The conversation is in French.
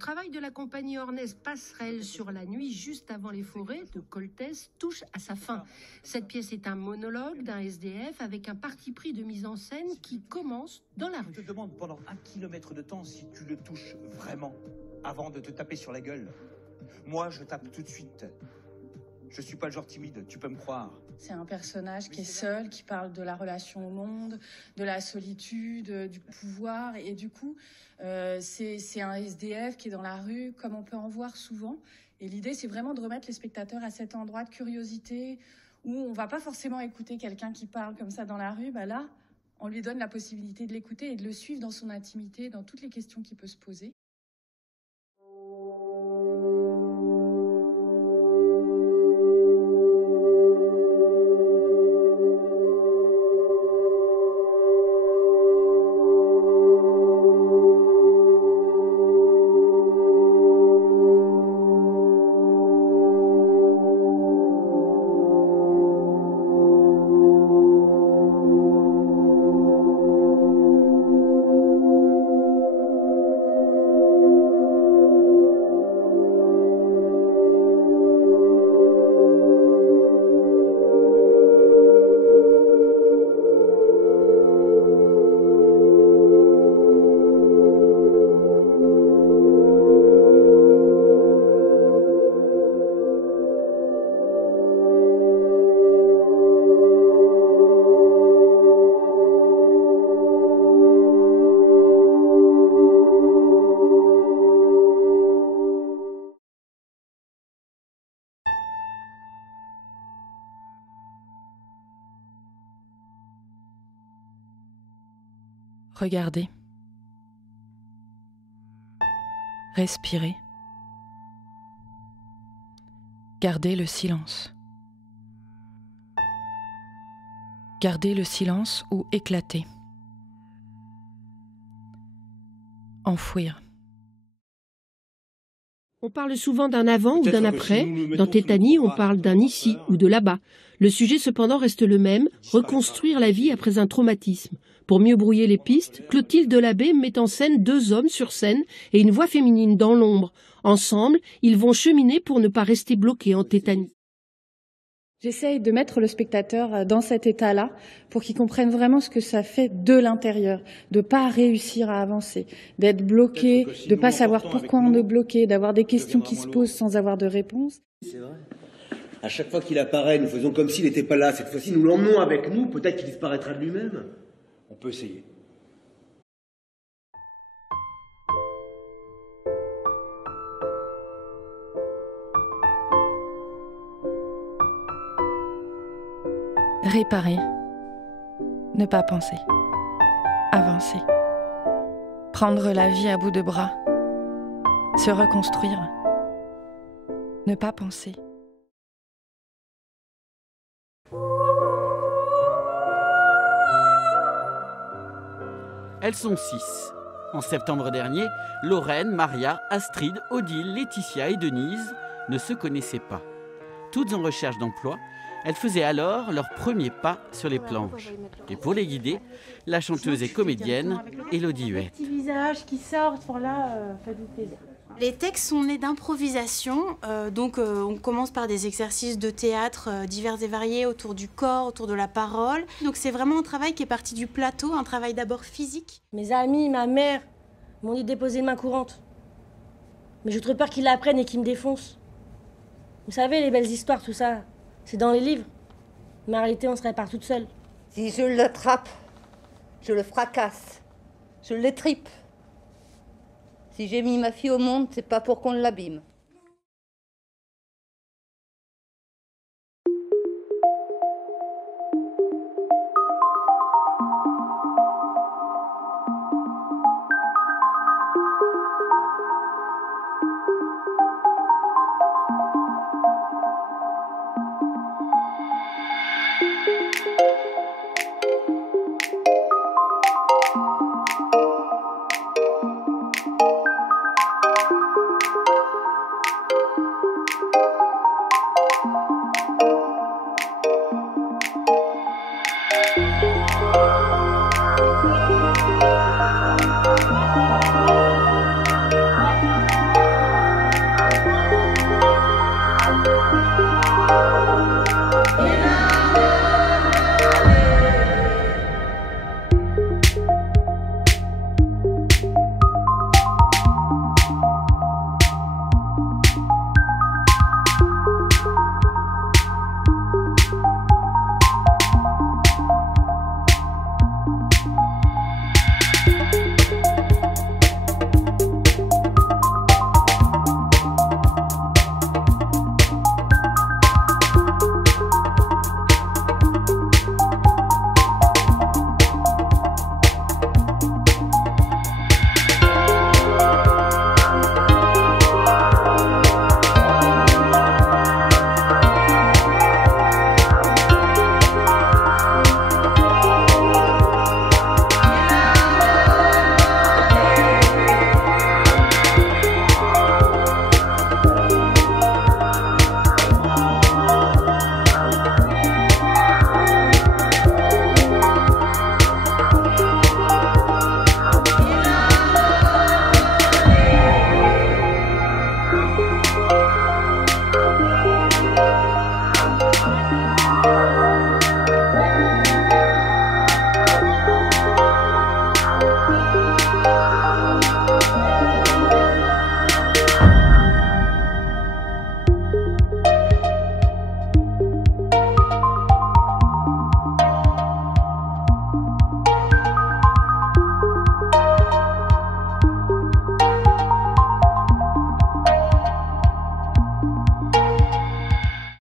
travail de la compagnie ornaise Passerelle sur la nuit juste avant les forêts de Coltès touche à sa fin. Cette pièce est un monologue d'un SDF avec un parti pris de mise en scène qui commence dans la rue. Je te demande pendant 1 kilomètre de temps si tu le touches vraiment avant de te taper sur la gueule. Moi, je tape tout de suite. Je suis pas le genre timide, tu peux me croire. C'est un personnage qui est seul, qui parle de la relation au monde, de la solitude, du pouvoir. Et du coup, c'est un SDF qui est dans la rue, comme on peut en voir souvent. Et l'idée, c'est vraiment de remettre les spectateurs à cet endroit de curiosité où on va pas forcément écouter quelqu'un qui parle comme ça dans la rue. Bah là, on lui donne la possibilité de l'écouter et de le suivre dans son intimité, dans toutes les questions qu'il peut se poser. Regardez. Respirez. Gardez le silence. Gardez le silence ou éclatez. Enfouir. On parle souvent d'un avant ou d'un après. Dans Tétanie, on parle d'un ici ou de là-bas. Le sujet cependant reste le même, reconstruire la vie après un traumatisme. Pour mieux brouiller les pistes, Clotilde Delabé met en scène 2 hommes sur scène et une voix féminine dans l'ombre. Ensemble, ils vont cheminer pour ne pas rester bloqués en Tétanie. J'essaye de mettre le spectateur dans cet état-là pour qu'il comprenne vraiment ce que ça fait de l'intérieur, de pas réussir à avancer, d'être bloqué, de pas savoir pourquoi on est bloqué, d'avoir des questions qui se posent sans avoir de réponse. C'est vrai. À chaque fois qu'il apparaît, nous faisons comme s'il n'était pas là. Cette fois-ci, nous l'emmenons avec nous. Peut-être qu'il disparaîtra de lui-même. On peut essayer. Réparer. Ne pas penser. Avancer. Prendre la vie à bout de bras. Se reconstruire. Ne pas penser. Elles sont 6. En septembre dernier, Lorraine, Maria, Astrid, Odile, Laetitia et Denise ne se connaissaient pas. Toutes en recherche d'emploi, elles faisaient alors leurs premiers pas sur les planches. Et pour les guider, la chanteuse et comédienne Élodie Huette. Les petits visages qui sortent, voilà, faites-vous plaisir. Les textes sont nés d'improvisation, on commence par des exercices de théâtre divers et variés autour du corps, autour de la parole. Donc c'est vraiment un travail qui est parti du plateau, un travail d'abord physique. Mes amis, ma mère m'ont dit de déposer une main courante. Mais j'ai trop peur qu'ils l'apprennent et qu'ils me défoncent. Vous savez, les belles histoires, tout ça, c'est dans les livres. Mais en réalité, on se répare toute seule. Si je l'attrape, je le fracasse, je l'étripe. Si j'ai mis ma fille au monde, c'est pas pour qu'on l'abîme. Thank you.